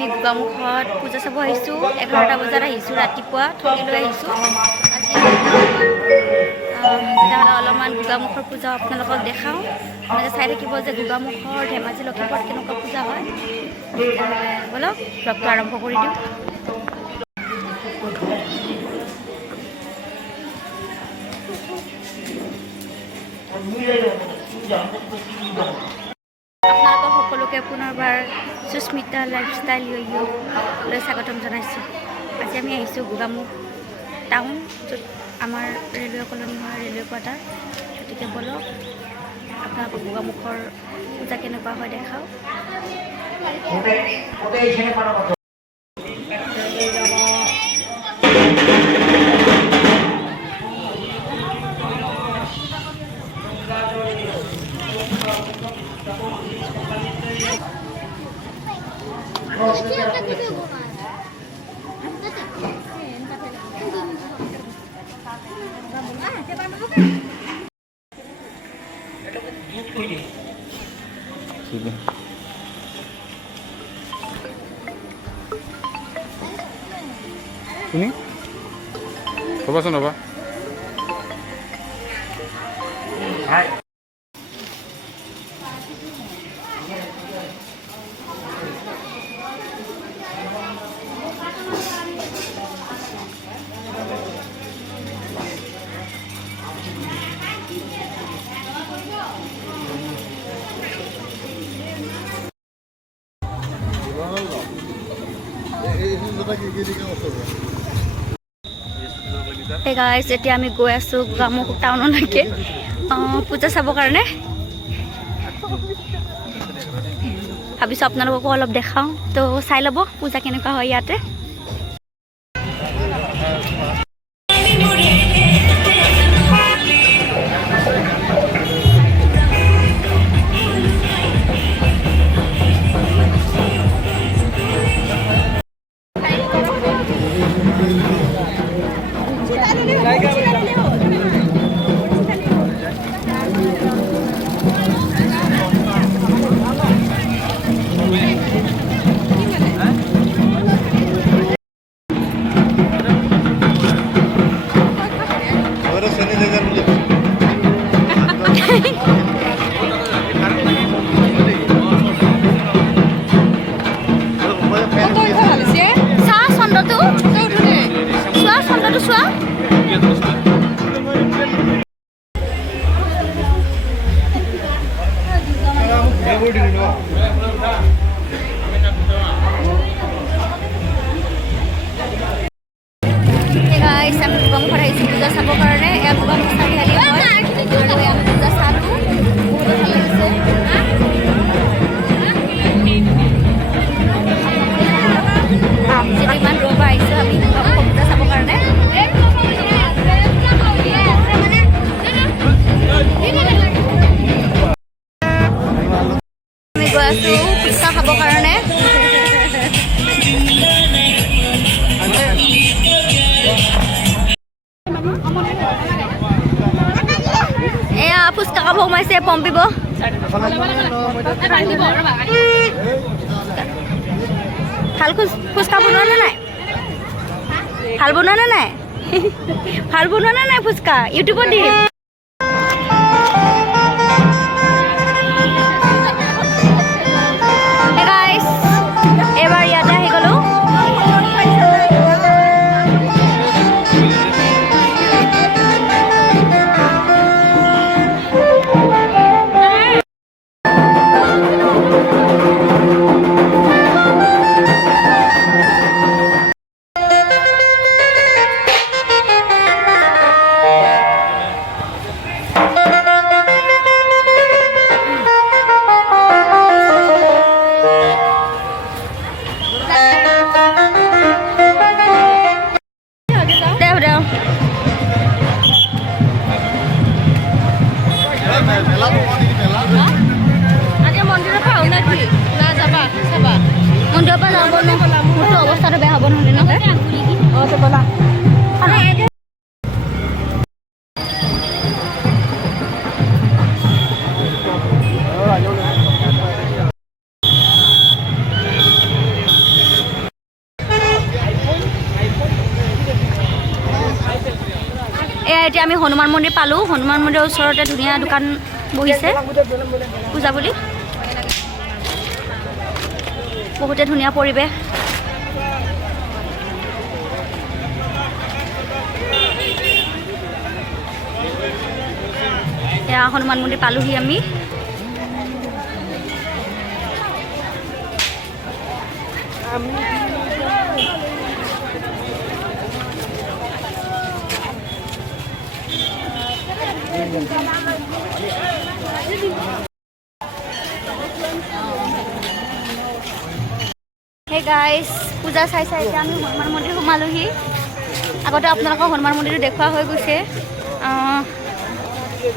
আমি গোগামুখত পূজা চাব আহিছোঁ 11টা বজাত আহিছোঁ ৰাতিপুৱা থকি লৈ আহিছোঁ আজি তেতিয়াহ'লে অলপমান গোগামুখৰ পূজা আপোনালোকক দেখাওঁ আপোনালোকে চাই থাকিব যে গোগামুখৰ ধেমাজি লক্ষীমপুৰত কেনেকুৱা পূজা হয় তেতিয়াহ'লে ব'লক ব্লগটো আৰম্ভ কৰি দিওঁ। আপোনালোকক সকলোকে পুনৰবাৰ সুস্মিতা লাইফষ্টাইল লৈ স্বাগতম জনাইছোঁ। আজি আমি আহিছোঁ গোগামুখ টাউন, য'ত আমাৰ ৰেলৱে কলনি হয়, ৰেলৱে কোৱাৰ্টাৰ। গতিকে ব'লক আপোনালোকক গোগামুখৰ পূজা কেনেকুৱা হয় দেখাওঁ। Ini? Coba sana, Pak. Hai. Hey guys, এতিয়া আমি গৈ আছোঁ গোগামুখ টাউনলৈকে পূজা চাবৰ কাৰণে। ভাবিছোঁ আপোনালোককো অলপ দেখাওঁ, তো চাই ল'ব পূজা কেনেকুৱা হয় ইয়াতে। পিঠা খাবৰ কাৰণে এয়া ফুচকা খাব সোমাইছে পম্পিব। ভাল ফুচকা বনোৱা নে নাই? ভাল বনোৱা নে নাই? ভাল বনোৱা নে নাই ফুচকা? ইউটিউবত দিম। এতিয়া আমি হনুমান মন্দিৰ পালোঁ। হনুমান মন্দিৰৰ ওচৰতে ধুনীয়া দোকান বহিছে পূজা বুলি। বহুতে ধুনীয়া পৰিৱেশ। এয়া হনুমান মন্দিৰ পালোহি আমি। Hey guys, পূজা চাই চাই এতিয়া আমি হনুমান মন্দিৰ সোমালোহি। আগতে আপোনালোকক হনুমান মন্দিৰটো দেখুওৱা হৈ গৈছে।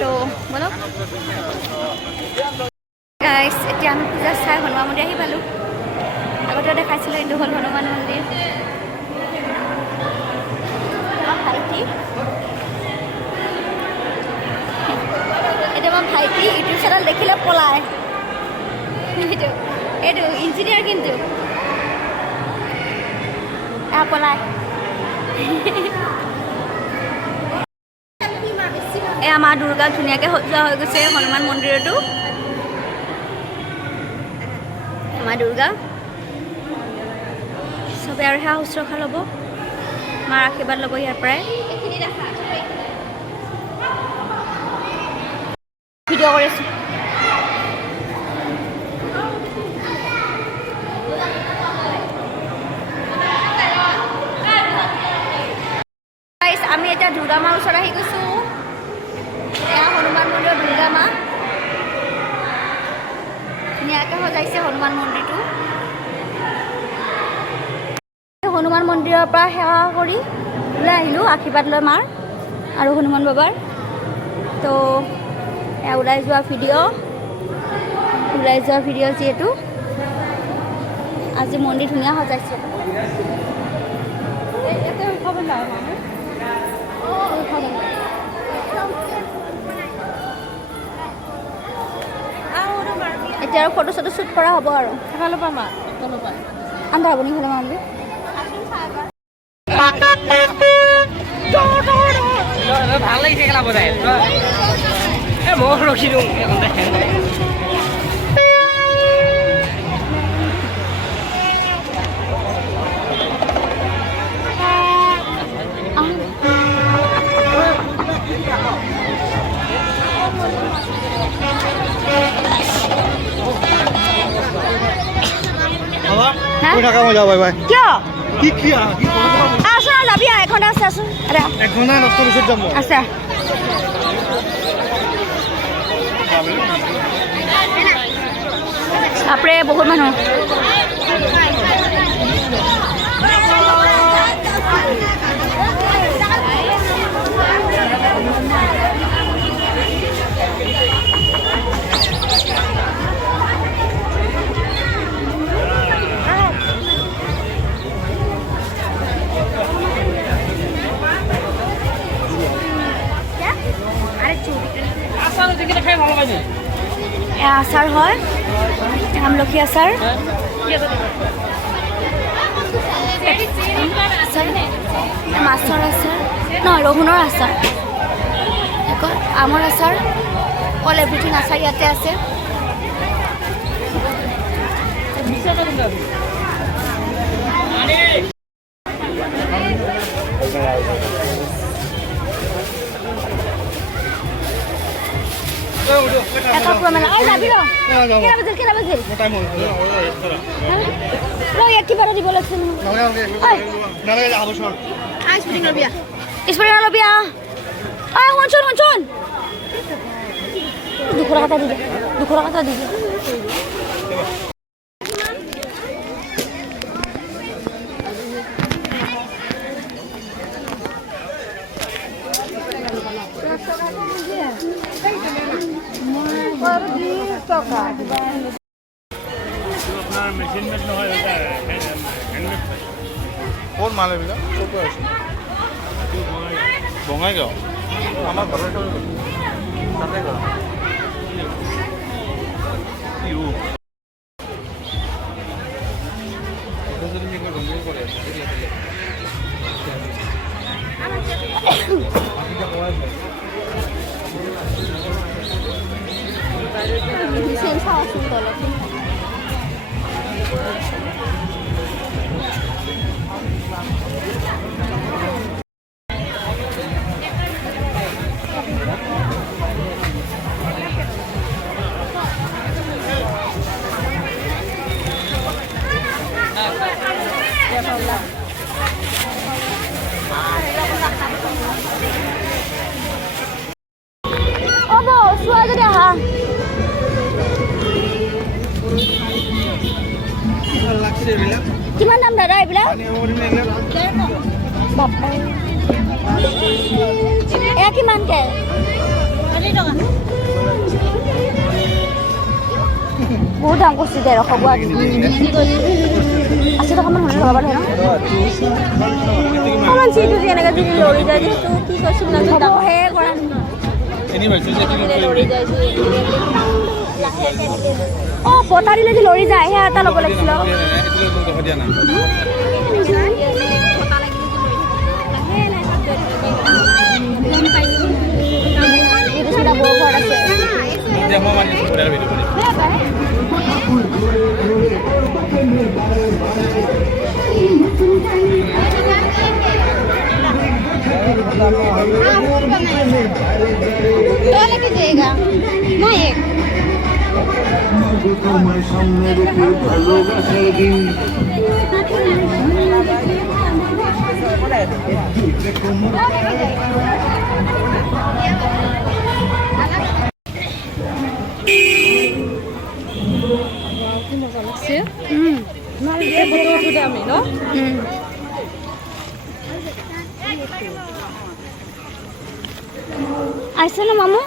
তো বলক গাইজ, এতিয়া আমি পূজা চাই হনুমান মন্দিৰ আহি পালোঁ। আগতে দেখাইছিলোঁ, এইটো হ'ল হনুমান মন্দিৰ। ভাইটি, এইটো আমাৰ ভাইটি ইউটিউব চেনেল দেখিলে পলায়। এইটো ইঞ্জিনিয়াৰ কিন্তু পলায়। এই আমাৰ দুৰ্গা ধুনীয়াকৈ সজোৱা হৈ গৈছে হনুমান মন্দিৰতো। আমাৰ দুৰ্গা চবে আৰু সেয়া শুশ্ৰূষা ল'ব, মাৰ আশীৰ্বাদ ল'ব ইয়াৰ পৰাই। ভিডিঅ' কৰিছোঁ। আমি এতিয়া দুৰ্গা মাৰ ওচৰত আহি গৈছোঁ। এয়া হনুমান মন্দিৰৰ দুৰ্গা মা। ধুনীয়াকৈ সজাইছে হনুমান মন্দিৰটো। হনুমান মন্দিৰৰ পৰা সেৱা কৰি ওলাই আহিলোঁ, আশীৰ্বাদ লৈ মাৰ আৰু হনুমান বাবাৰ। তো এয়া ওলাই যোৱা ভিডিঅ' যিহেতু আজি মন্দিৰ ধুনীয়া সজাইছে। এতিয়া আৰু ফটো চটো শ্বুট কৰা হ'ব আৰু আন্ধাৰ বনি হ'লে মাৰিবি। ভাল লাগিছে খেলা বজাই মই ৰখি দিওঁ। কিয় আছো যাবি এঘণ্টা আছে আছো আছে। বাপৰে বহুত মানুহ। আচাৰ হয়, আমলখি আচাৰ, মাছৰ আচাৰ নহয়, ৰহুনৰ আচাৰ, আমৰ আচাৰ, অল এভৰিথিং আচাৰ ইয়াতে আছে। এটা পুরো মেলা ওই যাবি লো কেনা বাজিল লো একটি বারো দিব লাগছে নালে যাব শুন স্প্রিং লবিয়া ওই হনছন দুখরা কথা দিবে ক'ত মাল এইবিলাক ক'ৰ পৰা আছে বঙাইগাঁও আমাৰ ঘৰৰ তাতে ঘৰ কৰে আছোন তলত অ' বৌ চোৱা যদি আহা লাগছে এইবিলাক কিমান দাম দাদা এইবিলাক পানী হ'ব দিনে এইবিলাক বাপ্পা এয়া কিমানকে বহুত দাম কৈছে 150 গুৱাহাটী 80 টকামান হ'লে লগাব লাগে ন অকণমান চিটো যে এনেকৈ যদি লৰি যায় যিহেতু কি কৈছোঁ নাজানো সেয়ে কৰা এনেই ভাবিছোঁ যে লৰি যায় যে অঁ পতা দিলে যে লৰি যায় সেয়া এটা ল'ব লাগিছিল এইবিলাক মোক দেখা দিয়া নাই ঘৰত আছে এতিয়া মই মানি পৰিয়াল ভিডিঅ' কৰি तो लेके जाएगा ना एक তোমাৰ সামনে ৰেখে ভালোবাসাৰ দিন আসছে না মামু